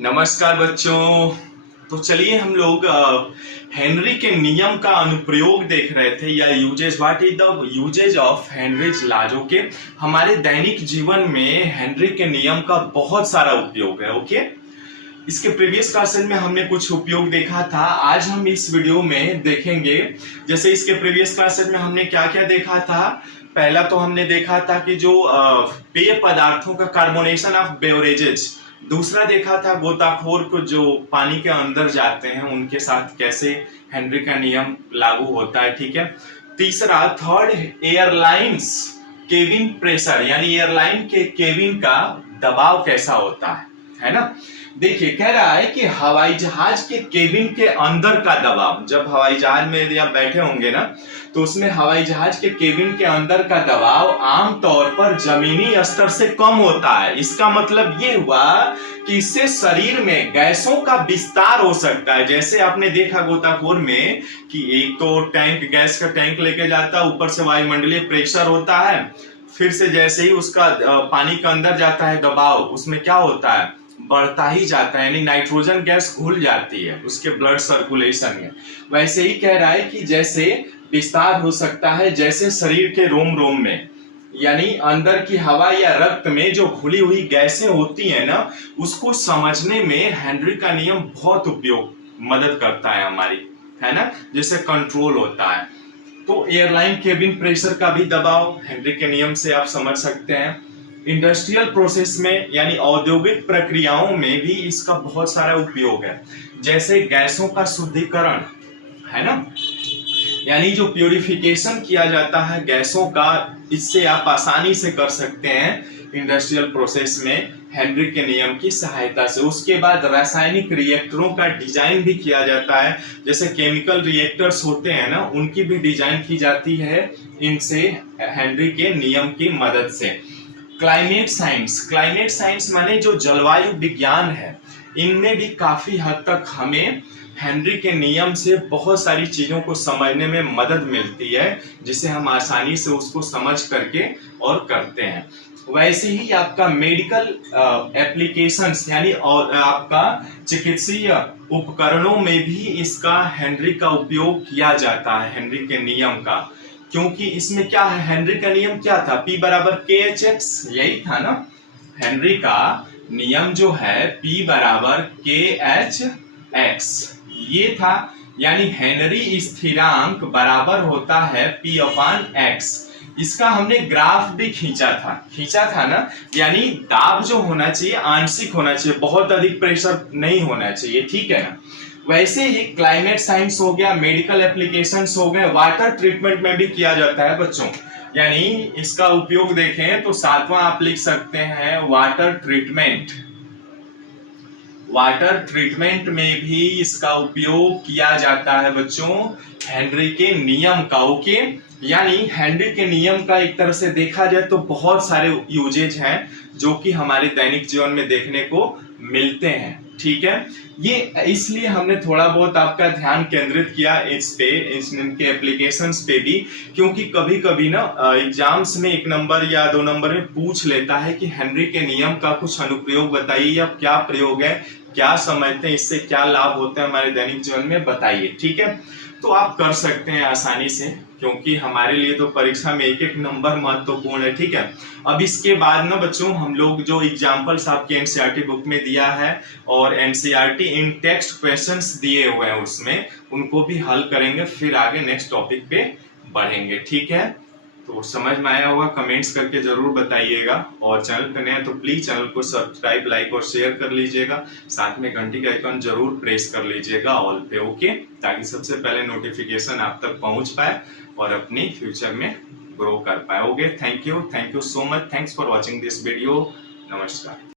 नमस्कार बच्चों। तो चलिए हम लोग हेनरी के नियम का अनुप्रयोग देख रहे थे या uses. What is the uses of Henry's laws. Okay, हमारे दैनिक जीवन में हेनरी के नियम का बहुत सारा उपयोग है। ओके, इसके प्रीवियस क्लासेस में हमने कुछ उपयोग देखा था, आज हम इस वीडियो में देखेंगे। जैसे इसके प्रीवियस क्लासेस में हमने क्या क्या देखा था। पहला तो हमने देखा था कि जो पेय पदार्थों का कार्बोनेशन ऑफ बेवरेजेज। दूसरा देखा था गोताखोर को जो पानी के अंदर जाते हैं उनके साथ कैसे हेनरी का नियम लागू होता है। ठीक है। तीसरा थर्ड एयरलाइंस केबिन प्रेशर, यानी एयरलाइन के केबिन का दबाव कैसा होता है ना। देखिए कह रहा है कि हवाई जहाज के केबिन के अंदर का दबाव, जब हवाई जहाज में यदि आप बैठे होंगे ना तो उसमें हवाई जहाज के केबिन के अंदर का दबाव आमतौर पर जमीनी स्तर से कम होता है। इसका मतलब ये हुआ कि इससे शरीर में गैसों का विस्तार हो सकता है। जैसे आपने देखा गोताखोर में कि एक तो टैंक, गैस का टैंक लेके जाता है, ऊपर से वायुमंडलीय प्रेशर होता है, फिर से जैसे ही उसका पानी के अंदर जाता है दबाव उसमें क्या होता है, बढ़ता ही जाता है, यानी नाइट्रोजन गैस घुल जाती है उसके ब्लड सर्कुलेशन में। वैसे ही कह रहा है कि जैसे विस्तार हो सकता है जैसे शरीर के रोम रोम में, यानी अंदर की हवा या रक्त में जो घुली हुई गैसें होती हैं ना, उसको समझने में हेनरी का नियम बहुत मदद करता है हमारी, है ना, जिससे कंट्रोल होता है। तो एयरलाइन केबिन प्रेशर का भी दबाव हेनरी के नियम से आप समझ सकते हैं। इंडस्ट्रियल प्रोसेस में यानी औद्योगिक प्रक्रियाओं में भी इसका बहुत सारा उपयोग है। जैसे गैसों का शुद्धिकरण, है ना, यानी जो प्यूरिफिकेशन किया जाता है गैसों का, इससे आप आसानी से कर सकते हैं इंडस्ट्रियल प्रोसेस में हेनरी के नियम की सहायता से। उसके बाद रासायनिक रिएक्टरों का डिजाइन भी किया जाता है। जैसे केमिकल रिएक्टर्स होते हैं ना, उनकी भी डिजाइन की जाती है इनसे, हेनरी के नियम की मदद से। क्लाइमेट साइंस माने जो जलवायु विज्ञान है, इनमें भी काफी हद तक हमें हेनरी के नियम से बहुत सारी चीजों को समझने में मदद मिलती है, जिसे हम आसानी से उसको समझ करके और करते हैं। वैसे ही आपका मेडिकल एप्लीकेशंस यानी और आपका चिकित्सीय उपकरणों में भी इसका हेनरी का उपयोग किया जाता है, हेनरी के नियम का। क्योंकि इसमें क्या है, हेनरी का नियम क्या था, P बराबर KHX, यही था ना। हेनरी का नियम जो है P बराबर KHX ये था, यानी हेनरी स्थिरांक बराबर होता है P अपान X। इसका हमने ग्राफ भी खींचा था ना, यानी दाब जो होना चाहिए आंशिक होना चाहिए, बहुत अधिक प्रेशर नहीं होना चाहिए, ठीक है ना। वैसे ही क्लाइमेट साइंस हो गया, मेडिकल एप्लीकेशंस हो गए, वाटर ट्रीटमेंट में भी किया जाता है बच्चों। यानी इसका उपयोग देखें तो सातवां आप लिख सकते हैं वाटर ट्रीटमेंट। वाटर ट्रीटमेंट में भी इसका उपयोग किया जाता है बच्चों हेनरी के नियम का। ओके, यानी हेनरी के नियम का एक तरह से देखा जाए तो बहुत सारे यूजेज हैं जो कि हमारे दैनिक जीवन में देखने को मिलते हैं। ठीक है, ये इसलिए हमने थोड़ा बहुत आपका ध्यान केंद्रित किया इस पे, इनके एप्लीकेशंस पे भी, क्योंकि कभी कभी ना एग्जाम्स में 1 नंबर या 2 नंबर में पूछ लेता है कि हेनरी के नियम का कुछ अनुप्रयोग बताइए, या क्या प्रयोग है, क्या समझते हैं, इससे क्या लाभ होते हैं हमारे दैनिक जीवन में, बताइए। ठीक है, तो आप कर सकते हैं आसानी से, क्योंकि हमारे लिए तो परीक्षा में 1-1 नंबर महत्वपूर्ण है। ठीक है, अब इसके बाद ना बच्चों हम लोग जो एग्जाम्पल्स आपके एनसीईआरटी बुक में दिया है और एनसीईआरटी इन टेक्स्ट क्वेश्चंस दिए हुए हैं उसमें, उनको भी हल करेंगे, फिर आगे नेक्स्ट टॉपिक पे बढ़ेंगे। ठीक है, तो समझ में आया होगा, कमेंट्स करके जरूर बताइएगा, और चैनल पे नए हैं तो प्लीज चैनल को सब्सक्राइब, लाइक और शेयर कर लीजिएगा, साथ में घंटी का आइकन जरूर प्रेस कर लीजिएगा ऑल पे। ओके, ताकि सबसे पहले नोटिफिकेशन आप तक पहुंच पाए और अपनी फ्यूचर में ग्रो कर पाए। Okay, thank you so much, thanks for watching this video. नमस्कार।